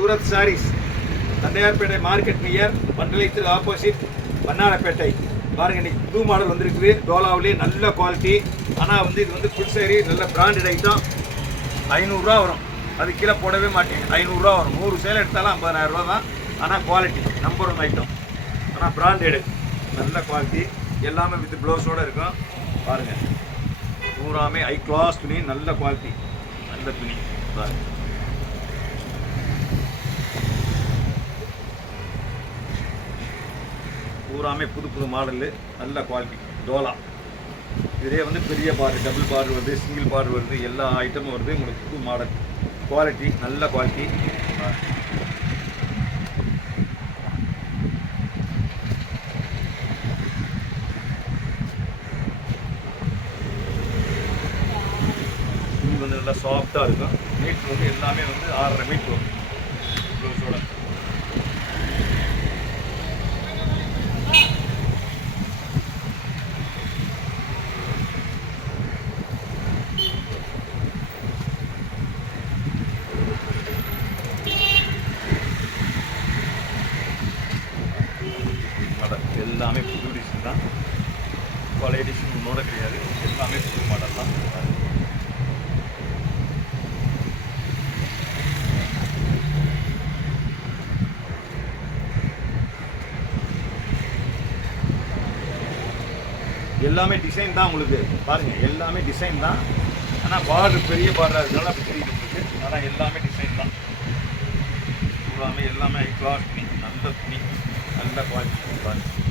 Surat saris, Tondiarpet market near, மண்டலத்தில் opposite, Vannarapettai. பாருங்கள், இன்றைக்கி புது மாடல் வந்துருக்குது. டோலாவிலே நல்ல குவாலிட்டி. ஆனால் வந்து இது வந்து ஃபுல் சாரி, நல்ல பிராண்டட் ஐட்டம். 500 வரும். அது கீழே போடவே மாட்டேன். 500 வரும். 100 சேலை எடுத்தாலும் 50,000 தான். ஆனால் குவாலிட்டி நம்பர் 1 ஐட்டம். ஆனால் பிராண்டடு, நல்ல குவாலிட்டி. எல்லாமே வித் ப்ளவுஸோடு இருக்கும். பாருங்கள், பூராமே ஹை கிளாஸ் துணி, நல்ல குவாலிட்டி, நல்ல துணி. பாருங்கள், பூராமே புது புது மாடலு, நல்ல குவாலிட்டி. டோலா இதே வந்து பெரிய பார்டர், டபுள் பார்டர் வருது, சிங்கிள் பார்டர் வருது, எல்லா ஐட்டமும் வருது. உங்களுக்கு புது மாடல், குவாலிட்டி, நல்ல குவாலிட்டி. இது வந்து நல்லா சாஃப்டாக இருக்கும். மீட்ரு வந்து எல்லாமே வந்து 6.5 மீட்ரு வரும் ப்ளவுஸோட. எல்லாமே புது டிசைன் தான். பழைய டிசைன் ஒன்றோட கிடையாது. எல்லாமே புது மாடல் தான். எல்லாமே டிசைன் தான். உங்களுக்கு பாருங்கள், எல்லாமே டிசைன் தான். ஆனால் பார்டர் பெரிய பார்டராக இருக்கனால அப்படி தெரியுது உங்களுக்கு. ஆனால் எல்லாமே டிசைன் தான். எல்லாமே ஹை கிளாஸ் துணி, நல்ல துணி, நல்ல குவாலிட்டி.